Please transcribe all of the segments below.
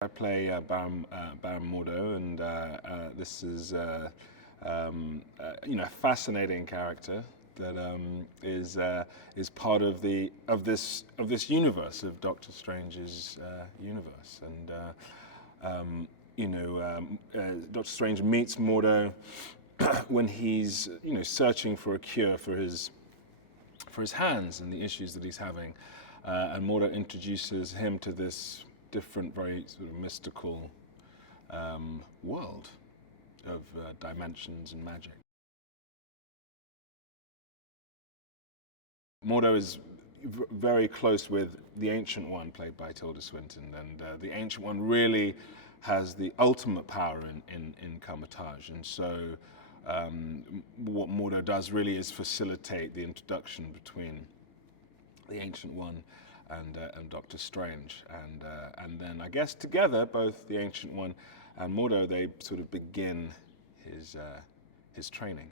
I play Baron Mordo, and this is a fascinating character that is part of this universe of Doctor Strange's universe, and Doctor Strange meets Mordo when he's searching for a cure for his hands and the issues that he's having, and Mordo introduces him to this different, very sort of mystical world of dimensions and magic. Mordo is very close with the Ancient One, played by Tilda Swinton, and the Ancient One really has the ultimate power in Kamar-Taj, and so what Mordo does really is facilitate the introduction between the Ancient One and Doctor Strange, and then I guess together, both the Ancient One and Mordo, they sort of begin his training.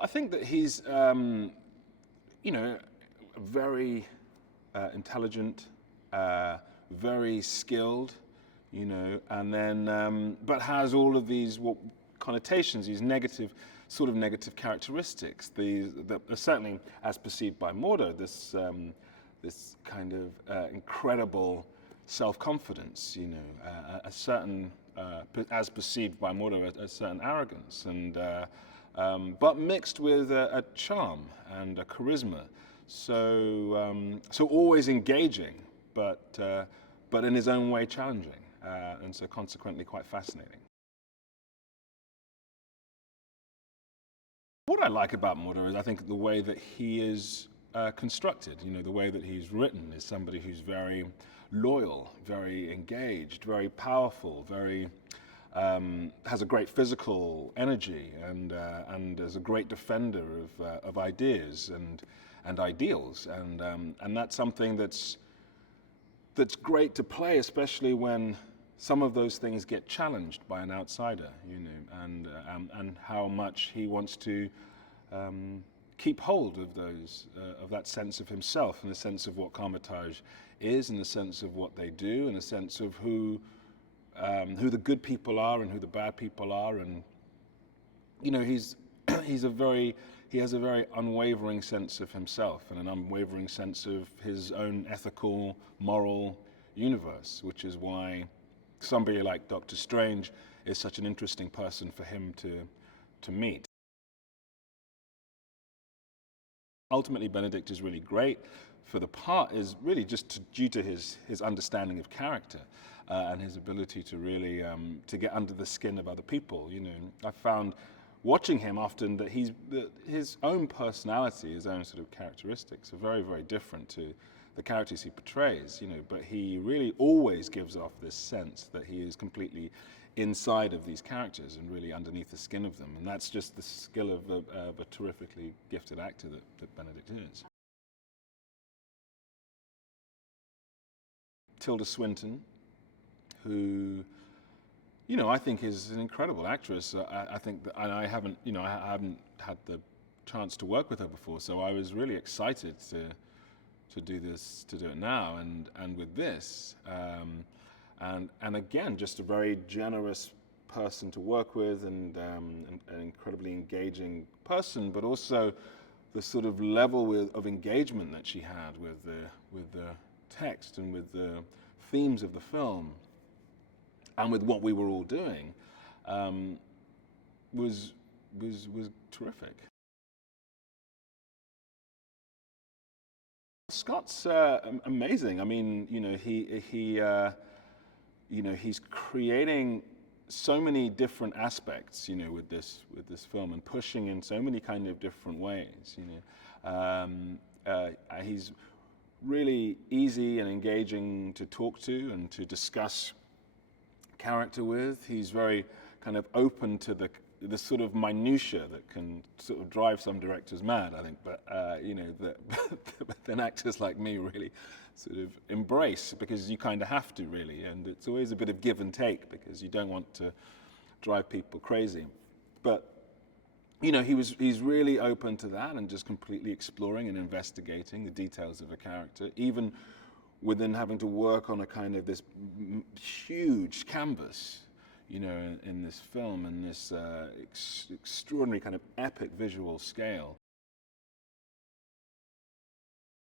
I think that he's very intelligent, very skilled, and then but has all of these connotations, these negative characteristics. That certainly, as perceived by Mordo, this kind of incredible self-confidence, a certain, as perceived by Mordo, a certain arrogance, and but mixed with a charm and a charisma. So always engaging, but in his own way challenging, and so consequently quite fascinating. What I like about Mordo is I think the way that he is constructed, the way that he's written is somebody who's very loyal, very engaged, very powerful, very has a great physical energy, and is a great defender of ideas and ideals, and that's something that's great to play, especially when some of those things get challenged by an outsider, and how much he wants to keep hold of of that sense of himself, and the sense of what Kamar-Taj is, and the sense of what they do, and the sense of who the good people are and who the bad people are, and he has a very unwavering sense of himself and an unwavering sense of his own ethical, moral universe, which is why somebody like Doctor Strange is such an interesting person for him to meet. Ultimately, Benedict is really great for the part, is really just due to his understanding of character and his ability to really to get under the skin of other people. I found watching him often that his own personality, his own sort of characteristics are very, very different to the characters he portrays, but he really always gives off this sense that he is completely inside of these characters and really underneath the skin of them. And that's just the skill of a terrifically gifted actor that Benedict is. Tilda Swinton, who, I think is an incredible actress. I think that, and I haven't had the chance to work with her before, so I was really excited to do it now, and with this, and again, just a very generous person to work with, and an incredibly engaging person, but also the sort of level of engagement that she had with the text and with the themes of the film, and with what we were all doing, was terrific. Scott's amazing. I mean, he's creating so many different aspects, with this film, and pushing in so many kind of different ways. He's really easy and engaging to talk to and to discuss character with. He's very kind of open to the sort of minutiae that can sort of drive some directors mad, I think, but but then actors like me really sort of embrace, because you kind of have to, really, and it's always a bit of give and take because you don't want to drive people crazy. But he's really open to that and just completely exploring and investigating the details of a character, even within having to work on a kind of this huge canvas, you know, in this film, and this extraordinary kind of epic visual scale.